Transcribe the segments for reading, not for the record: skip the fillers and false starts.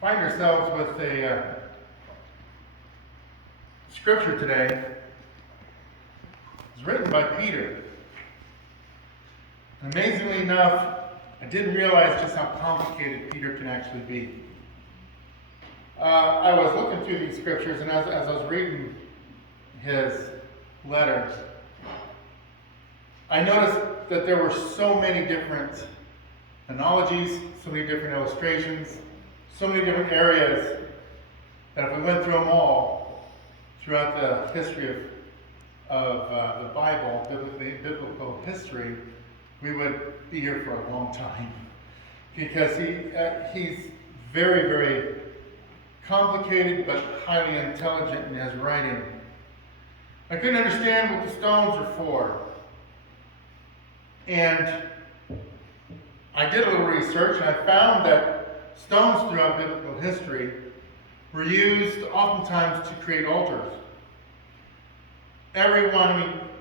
Find ourselves with a scripture today. It's written by Peter. And amazingly enough, I didn't realize just how complicated Peter can actually be. I was looking through these scriptures, and as I was reading his letters, I noticed that there were so many different analogies, so many different illustrations, so many different areas that if we went through them all throughout the history of the Bible, biblical history, we would be here for a long time, because he's very, very complicated but highly intelligent in his writing. I couldn't understand what the stones were for, and I did a little research, and I found that stones throughout biblical history were used oftentimes to create altars.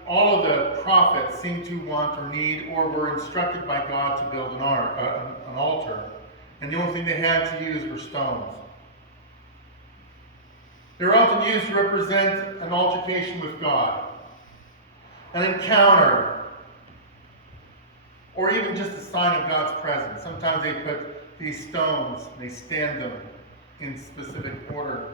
All of the prophets seemed to want or need or were instructed by God to build an altar. And the only thing they had to use were stones. They were often used to represent an altercation with God, an encounter, or even just a sign of God's presence. Sometimes they put these stones, they stand them in specific order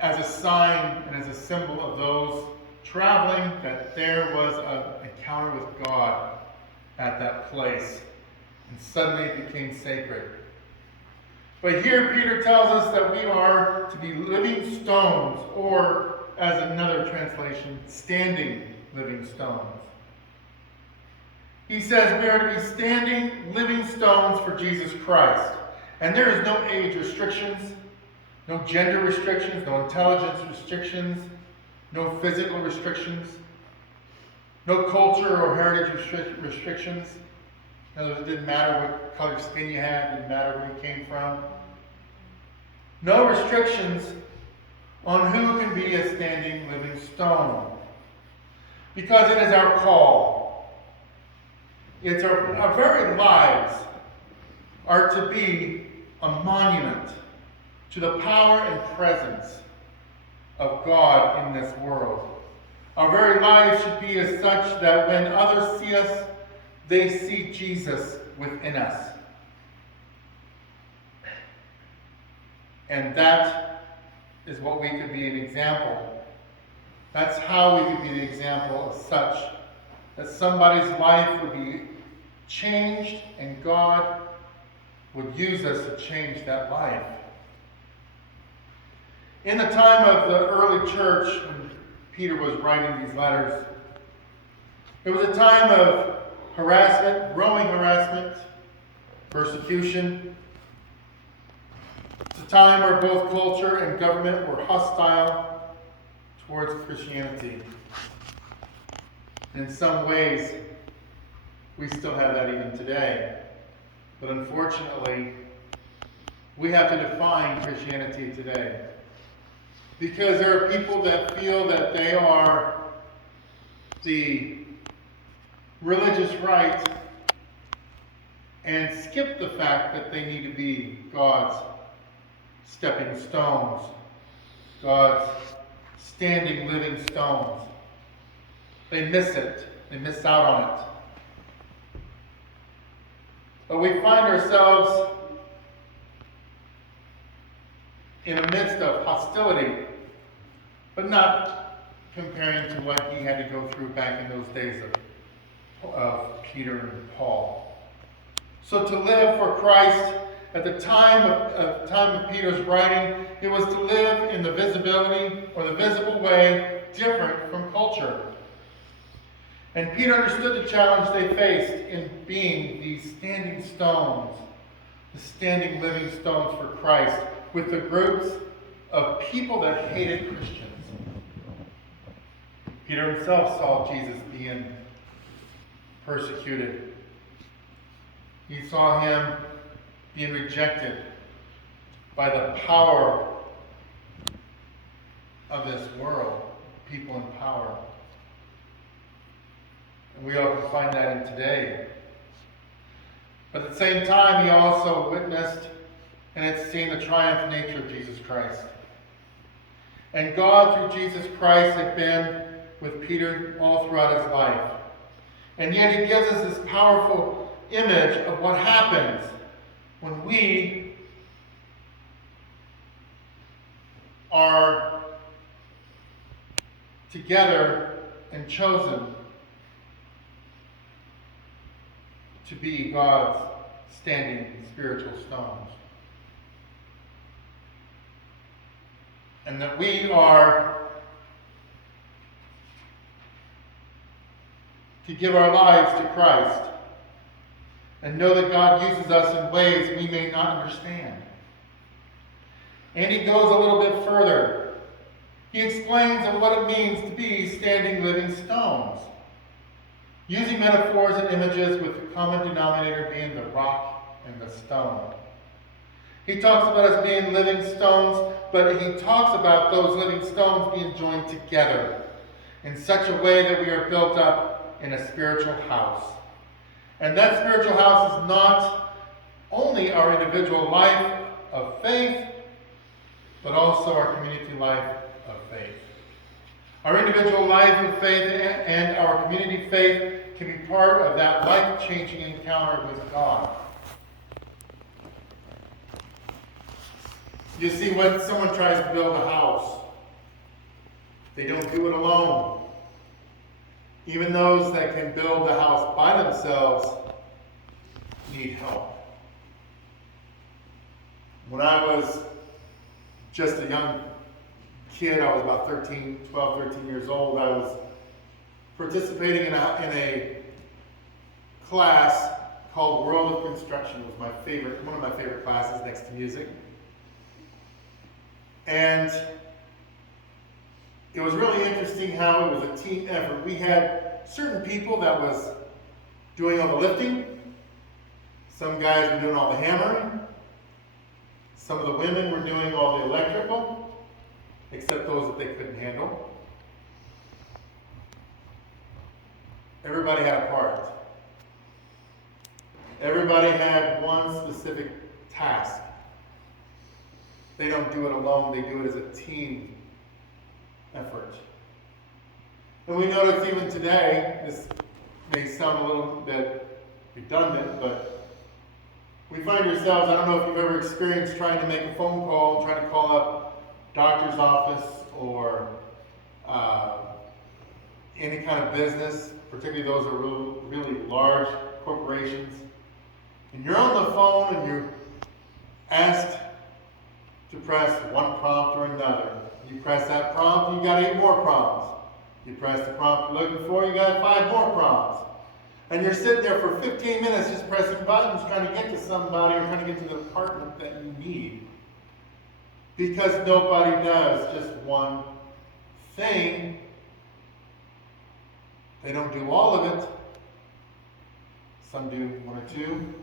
as a sign and as a symbol of those traveling that there was an encounter with God at that place. And suddenly it became sacred. But here Peter tells us that we are to be living stones, or as another translation, standing living stones. He says we are to be standing living stones for Jesus Christ. And there is no age restrictions, no gender restrictions, no intelligence restrictions, no physical restrictions, no culture or heritage restrictions. In other words, it didn't matter what color skin you had, it didn't matter where you came from. No restrictions on who can be a standing living stone. Because it is our call. It's our very lives are to be a monument to the power and presence of God in this world. Our very lives should be as such that when others see us, they see Jesus within us. And that is what we could be an example. That's how we could be the example of such, that somebody's life would be changed and God would use us to change that life. In the time of the early church, when Peter was writing these letters, it was a time of harassment, growing harassment, persecution. It's a time where both culture and government were hostile towards Christianity. In some ways, we still have that even today. But unfortunately, we have to define Christianity today. Because there are people that feel that they are the religious right and skip the fact that they need to be God's stepping stones, God's standing living stones. They miss it. They miss out on it. But we find ourselves in the midst of hostility, but not comparing to what he had to go through back in those days of Peter and Paul. So to live for Christ at the time of Peter's writing, it was to live in the visibility or the visible way different from culture. And Peter understood the challenge they faced in being these standing stones, the standing living stones for Christ, with the groups of people that hated Christians. Peter himself saw Jesus being persecuted. He saw him being rejected by the power of this world, people in power. And we often find that in today. But at the same time, he also witnessed and it's seeing the triumph nature of Jesus Christ. And God, through Jesus Christ, had been with Peter all throughout his life. And yet he gives us this powerful image of what happens when we are together and chosen to be God's standing spiritual stones. And that we are to give our lives to Christ and know that God uses us in ways we may not understand. And he goes a little bit further. He explains on what it means to be standing living stones, using metaphors and images with the common denominator being the rock and the stone. He talks about us being living stones, but he talks about those living stones being joined together in such a way that we are built up in a spiritual house. And that spiritual house is not only our individual life of faith, but also our community life of faith. Our individual life of faith and our community faith can be part of that life-changing encounter with God. You see, when someone tries to build a house, they don't do it alone. Even those that can build the house by themselves need help. When I was just a young kid, I was about 12, 13 years old, I was participating in a class called World of Construction. It was one of my favorite classes next to music. And it was really interesting how it was a team effort. We had certain people that was doing all the lifting. Some guys were doing all the hammering. Some of the women were doing all the electrical, except those that they couldn't handle. Everybody had a part. Everybody had one specific task. They don't do it alone, they do it as a team effort. And we notice even today, this may sound a little bit redundant, but we find ourselves, I don't know if you've ever experienced trying to make a phone call, trying to call up doctor's office or any kind of business, particularly those that are really large corporations. And you're on the phone and you're asked to press one prompt or another. You press that prompt, you got 8 more prompts. You press the prompt you're looking for, you got 5 more prompts. And you're sitting there for 15 minutes just pressing buttons, trying to get to somebody or trying to get to the department that you need. Because nobody does just one thing. They don't do all of it. Some do 1 or 2.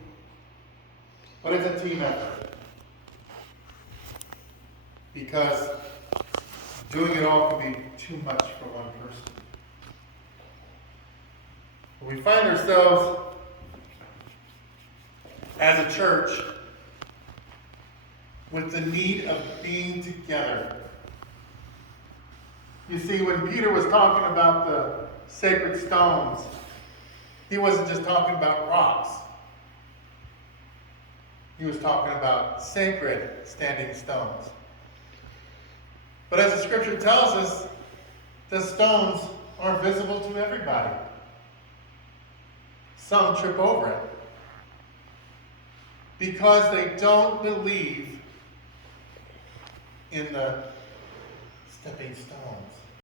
But it's a team effort. Because doing it all can be too much for one person. We find ourselves as a church with the need of being together. You see, when Peter was talking about the sacred stones, he wasn't just talking about rocks. He was talking about sacred standing stones. But as the scripture tells us, the stones are visible to everybody. Some trip over it because they don't believe in the stepping stones.